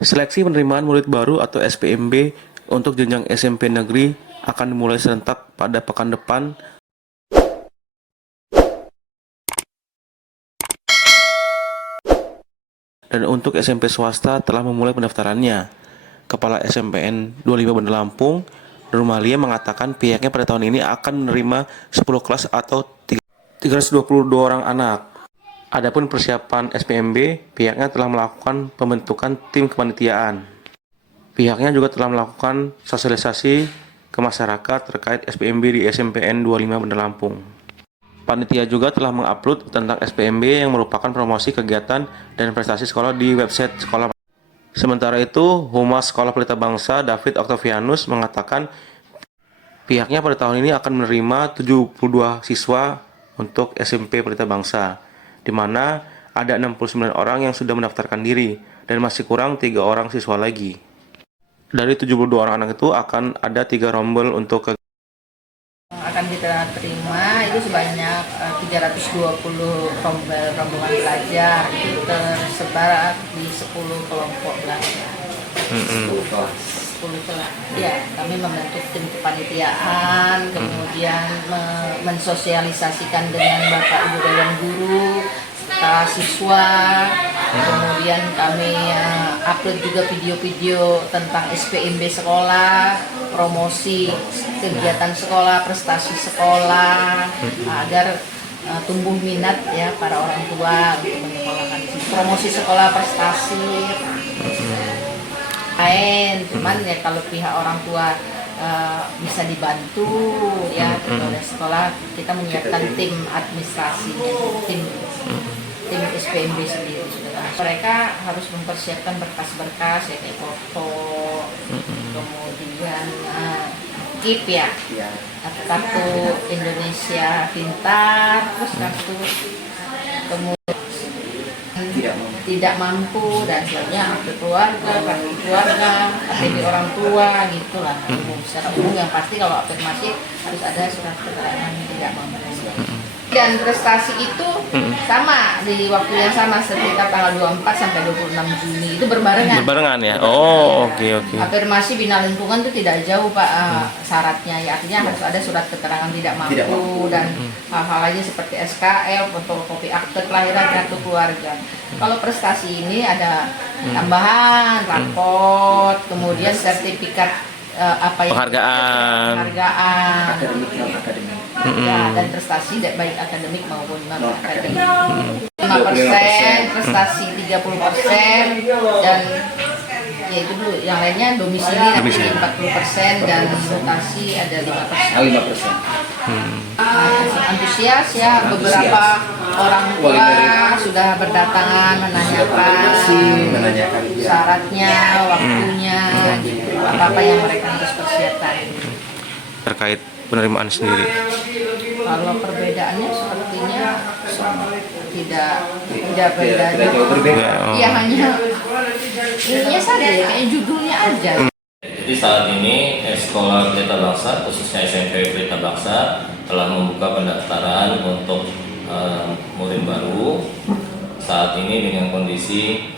Seleksi penerimaan murid baru atau SPMB untuk jenjang SMP negeri akan dimulai serentak pada pekan depan. Dan untuk SMP swasta telah memulai pendaftarannya. Kepala SMPN 25 Bandar Lampung, Nurmalia, mengatakan pihaknya pada tahun ini akan menerima 10 kelas atau 322 orang anak. Adapun persiapan SPMB, pihaknya telah melakukan pembentukan tim kepanitiaan. Pihaknya juga telah melakukan sosialisasi ke masyarakat terkait SPMB di SMPN 25 Bandar Lampung. Panitia juga telah mengupload tentang SPMB yang merupakan promosi kegiatan dan prestasi sekolah di website sekolah. Sementara itu, Humas Sekolah Pelita Bangsa David Octavianus mengatakan pihaknya pada tahun ini akan menerima 72 siswa untuk SMP Pelita Bangsa, di mana ada 69 orang yang sudah mendaftarkan diri dan masih kurang 3 orang siswa lagi. Dari 72 orang anak itu akan ada 3 rombel untuk akan kita terima itu sebanyak 320 rombongan pelajar, itu tersebar di 10 kelompok belajar. 10 kelas. Ya, kami membentuk tim kepanitiaan, kemudian mensosialisasikan dengan Bapak Ibu Dewan Guru, serta siswa. Kemudian kami upload juga video-video tentang SPMB sekolah, promosi kegiatan sekolah, prestasi sekolah, agar tumbuh minat ya para orang tua untuk menyekolahkan. Promosi sekolah, prestasi lain, cuman ya kalau pihak orang tua bisa dibantu ya oleh sekolah, kita menyiapkan tim administrasi, tim SPMB sendiri. Mereka harus mempersiapkan berkas-berkas ya, kayak foto, kemudian KIP ya, kartu Indonesia Pintar, terus kartu kemudian tidak mampu dan selanjutnya akte keluarga, kartu keluarga, KTP orang tua gitulah. Secara umum yang pasti kalau afirmasi harus ada surat keterangan tidak mampu. Dan prestasi itu sama di waktu yang sama, sekitar tanggal 24 sampai 26 Juni itu berbarengan. Berbarengan ya? Oh, oke. Afirmasi bina lingkungan itu tidak jauh Pak syaratnya ya, artinya harus ada surat keterangan tidak mampu dan hal-hal lainnya seperti SKL, fotokopi akte kelahiran, kartu keluarga. Kalau prestasi ini ada tambahan raport, kemudian sertifikat penghargaan ya, dan prestasi baik akademik maupun non akademik. 5% prestasi, 30% dan ya itu dulu, yang lainnya domisili 40% dan mutasi ada 5%. Antusias ya, beberapa orang tua sudah berdatangan menanyakan syaratnya, waktunya, gitu, apa yang mereka harus persiapkan Terkait penerimaan sendiri. Kalau perbedaannya sepertinya tidak beda. Ya hanya ininya saja ya, kayak judulnya aja. Jadi saat ini Sekolah Pelita Bangsa, khususnya SMP Pelita Bangsa, telah membuka pendaftaran untuk murid baru. Saat ini dengan kondisi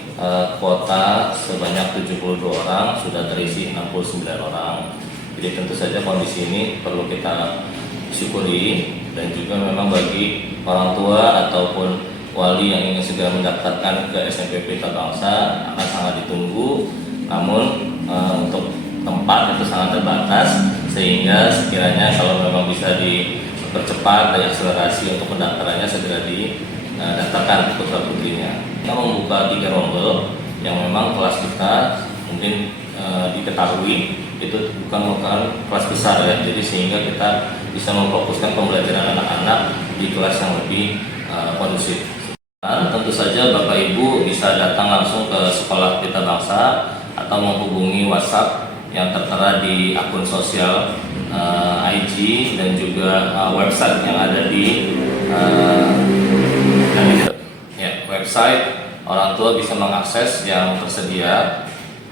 kuota sebanyak 72 orang, sudah terisi 69 orang. Jadi tentu saja kondisi ini perlu kita syukuri, dan juga memang bagi orang tua ataupun wali yang ingin segera mendaftarkan ke SMP Pelita Bangsa akan sangat ditunggu. Namun untuk tempat itu sangat terbatas, sehingga sekiranya kalau memang bisa dipercepat dan akselerasi untuk pendaftarannya segera didaftarkan putra putrinya. Kita membuka 3 rombel yang memang kelas kita mungkin diketahui itu bukan merupakan kelas besar ya, jadi sehingga kita bisa memfokuskan pembelajaran anak-anak di kelas yang lebih kondusif. Dan tentu saja Bapak Ibu bisa datang langsung ke Sekolah Pelita Bangsa atau menghubungi WhatsApp yang tertera di akun sosial IG dan juga website yang ada di website. Orang tua bisa mengakses yang tersedia,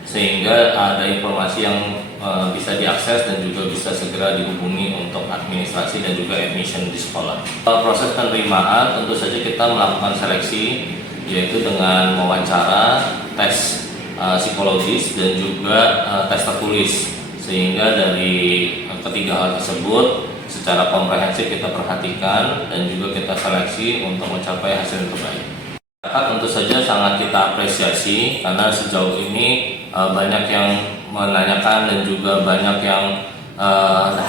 sehingga ada informasi yang bisa diakses dan juga bisa segera dihubungi untuk administrasi dan juga admission di sekolah. Proses penerimaan tentu saja kita melakukan seleksi, yaitu dengan wawancara, tes psikologis dan juga tes tertulis, sehingga dari ketiga hal tersebut secara komprehensif kita perhatikan dan juga kita seleksi untuk mencapai hasil yang terbaik. Tentu saja sangat kita apresiasi karena sejauh ini banyak yang menanyakan dan juga banyak yang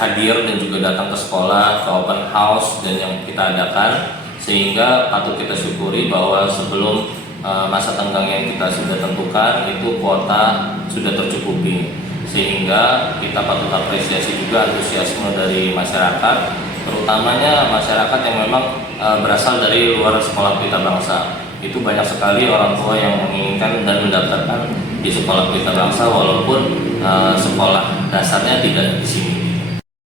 hadir dan juga datang ke sekolah, ke open house dan yang kita adakan, sehingga patut kita syukuri bahwa sebelum masa tenggang yang kita sudah tentukan itu kuota sudah tercukupi, sehingga kita patut apresiasi juga antusiasme dari masyarakat, terutamanya masyarakat yang memang berasal dari luar sekolah Pelita Bangsa. Itu banyak sekali orang tua yang menginginkan dan mendaftarkan di sekolah Pelita Bangsa walaupun sekolah dasarnya tidak di sini.